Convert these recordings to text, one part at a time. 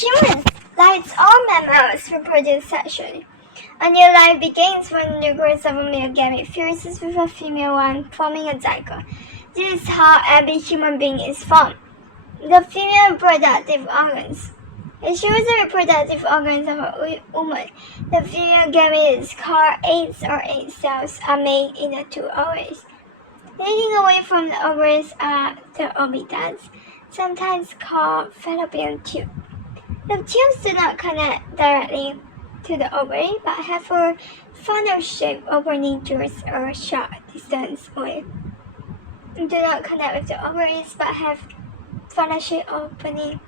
Humans, like all mammals, reproduce sexually. A new life begins when the nucleus of a male gamete fuses with a female one, forming a zygote. This is how every human being is formed. The female reproductive organs. It shows the reproductive organs of a woman. The female gametes, called eggs or egg cells, are made in the two ovaries. Leading away from the ovaries are the oviducts, sometimes called fallopian tube. The tubes do not connect directly to the ovary, but have a funnel-shaped opening just a short distance away. Do not connect with the ovaries, but have funnel-shaped opening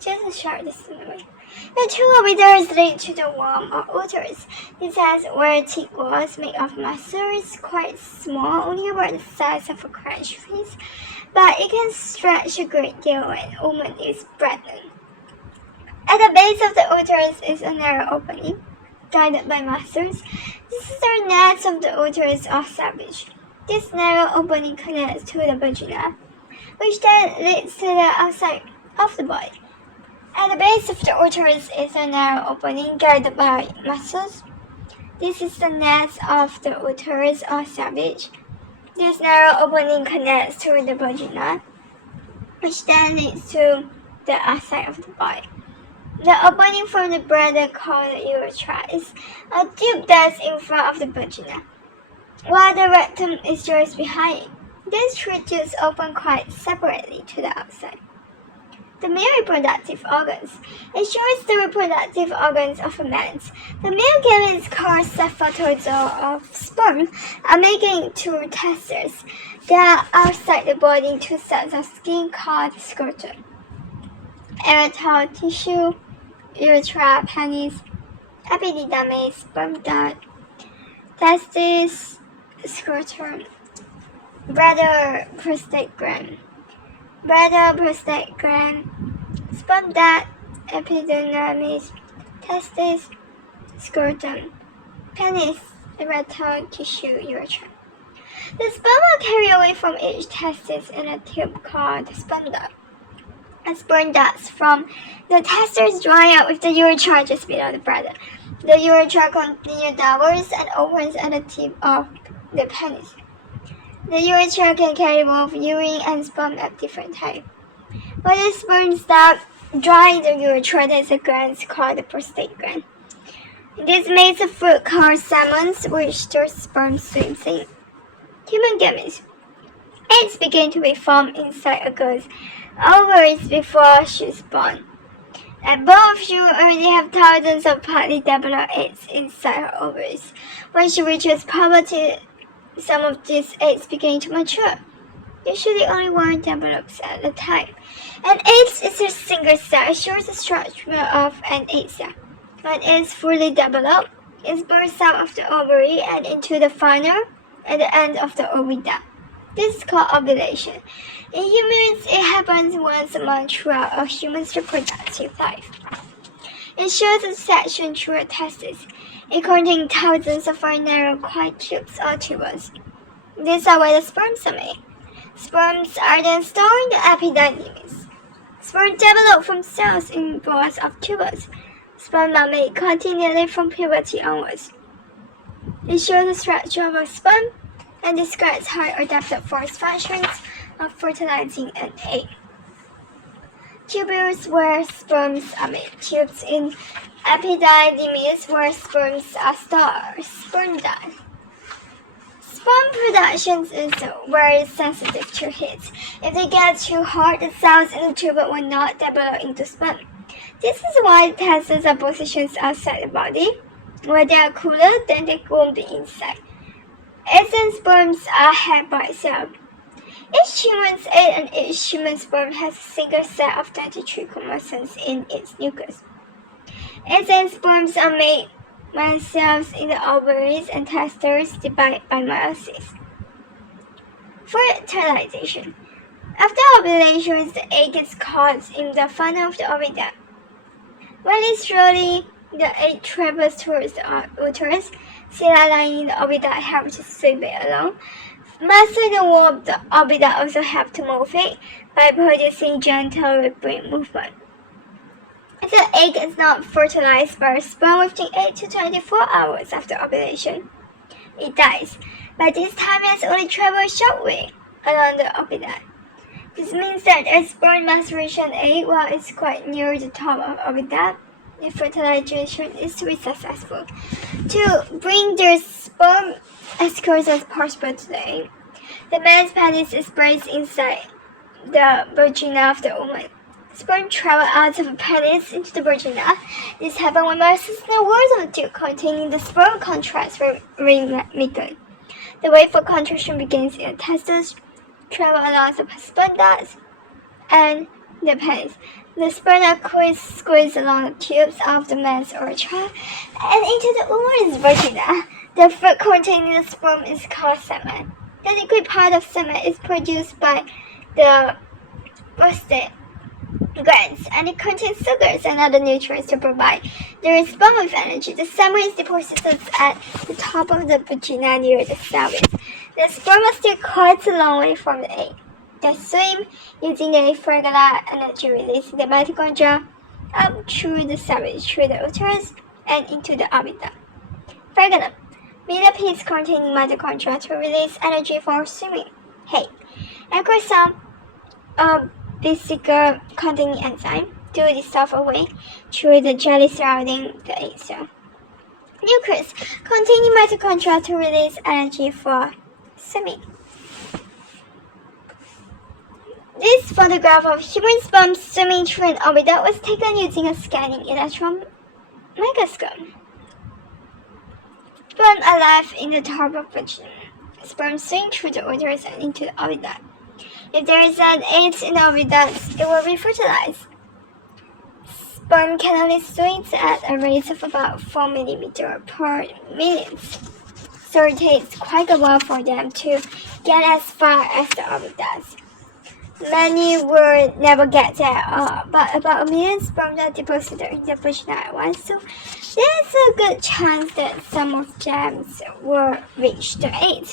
just a short distance away. The two oviducts lead to the womb or uterus. This has vertic walls made of muscles, quite small, only about the size of a crash face, but it can stretch a great deal when a woman is pregnant. At the base of the uterus is a narrow opening, guided by muscles. This is the net of the uterus or cervix. This narrow opening connects to the vagina, which then leads to the outside of the body. At the base of the uterus is a narrow opening guarded by muscles. This is the net of the uterus or cervix. This narrow opening connects to the vagina, which then leads to the outside of the body. The opening from the bladder, called the urethra, is a tube that's in front of the vagina, while the rectum is just behind it. These two tubes open quite separately to the outside. The male reproductive organs. It shows the reproductive organs of a man. The male gametes, called spermatozoa of sperm, are made into testes. They are outside the body in two cells of skin called scrotum. Erectile tissue, urethra, penis, epididymis, sperm duct, testes, scrotum, bladder, prostate gland. Bladder, prostate gland, sperm duct, epididymis, testes, scrotum, penis, erectile tissue, urethra. The sperm will carry away from each testis in a tube called the sperm duct. As sperm ducts from the testes dry out with the urethra just below the bladder. The urethra continues downwards and opens at the tip of the penis. The urethra can carry both urine and sperm at different times. When the sperm stop drying the urethra, there is a gland called the prostate gland. This makes a fruit called semen, which the sperm swims in. Human gametes. Eggs begin to be formed inside a girl's ovaries before she is born. At birth, she will already have thousands of partly developed eggs inside her ovaries. When she reaches puberty, some of these eggs begin to mature. Usually only one develops at a time. An egg is a single cell, shows the structure of an egg cell. When it is fully developed, it bursts out of the ovary and into the funnel at the end of the oviduct. This is called ovulation. In humans, it happens once a month throughout a human's reproductive life. It shows a section through a testis. It contains thousands of very narrow quiet tubes or tubules. These are where the sperms are made. Sperms are then stored in the epididymis. Sperms develop from cells in balls of tubules. Sperm are made continually from puberty onwards. It shows the structure of a sperm and describes how it adapted for its functions of fertilizing an egg. Tubules where sperms are made. Tubes in epididymis where sperms are stored. Sperm duct. Sperm production is very sensitive to heat. If they get too hot, the cells in the tubule will not develop into sperm. This is why the testes are positioned outside the body. When they are cooler, then they won't be inside. Eggs and sperms are had by itself. Each human's egg and each human sperm has a single set of 23 chromosomes in its nucleus. Eggs and sperms are made when cells in the ovaries and testes divide by meiosis. Fertilization. After ovulation, the egg is caught in the funnel of the oviduct. When it's ready, the egg travels towards the uterus. Cilia lining the oviduct help to sweep it along. Muscles in the wall of the oviduct also help to move it by producing gentle rippling movement. The egg is not fertilized by sperm within 8 to 24 hours after ovulation. It dies. By this time, it has only traveled a short way along the oviduct. This means that a sperm must reach an egg while it's quite near the top of oviduct if fertilization is to be successful. To bring the sperm as close as possible to the egg, the man's penis is placed inside the vagina of the woman. Sperm travel out of the penis into the vagina. This happens when muscles in the walls of the tube containing the sperm contracts rhythmically. The wave for contraction begins in the testes, travel along the sperm ducts and the penis. The sperm are squeezed along the tubes of the man's urethra and into the woman's vagina. The fluid containing the sperm is called semen. The liquid part of semen is produced by the prostate glands, and it contains sugars and other nutrients to provide the sperm with energy. The semen is deposited at the top of the vagina near the cervix. The sperm is still quite a long way from the egg. They swim using the irregular energy release in the mitochondria up through the cervix, through the uterus, and into the oviduct. Frenulum. Middle piece containing mitochondria to release energy for swimming. Hey. Acrosome. Vesicle containing enzyme to dissolve away through the jelly surrounding the egg cell. Nucleus containing mitochondria to release energy for swimming. This photograph of human sperm swimming through an oviduct was taken using a scanning electron microscope. Sperm alive in the top of vagina. Sperm swim through the uterus and into the oviduct. If there is an egg in the oviduct, it will be fertilized. Sperm can only swim at a rate of about 4 mm per minute, so it takes quite a while for them to get as far as the oviduct. Many will never get there at all, but about 1 million sperm are deposited in the vagina at once, so there's a good chance that some of them will reach the egg.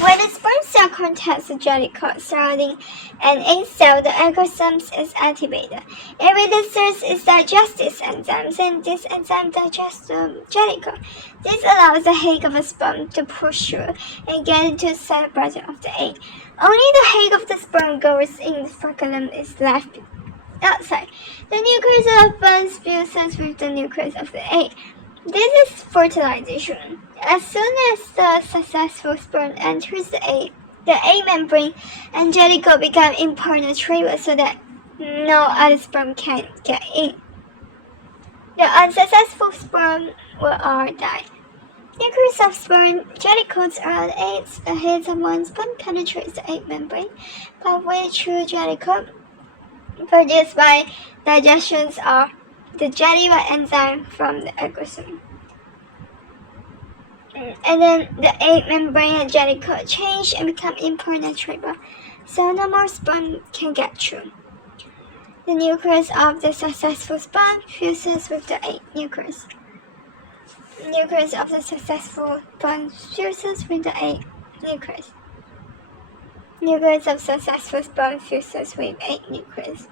When the sperm cell contacts the jelly coat surrounding an egg cell, the acrosome is activated. It releases its digestive enzymes, and this enzyme digests the jelly coat. This allows the egg of the sperm to push through and get into the cytoplasm of the egg. Only the egg of the sperm goes in, the fecundum is left outside. The nucleus of the sperm fuses with the nucleus of the egg. This is fertilization. As soon as the successful sperm enters the egg membrane and jelly coat become impenetrable so that no other sperm can get in. The unsuccessful sperm will all die. Nucleus of sperm jelly coats around eggs. The head of one sperm penetrates the egg membrane pathway through jelly coat, produced by digestion of the jelly by enzyme from the acrosome. And then the egg membrane and jelly coat change and become impenetrable, so no more sperm can get through. The nucleus of the successful sperm fuses with the egg nucleus. Nucleus of the successful sperm fuses with the egg nucleus. Nucleus of successful sperm fuses with egg nucleus.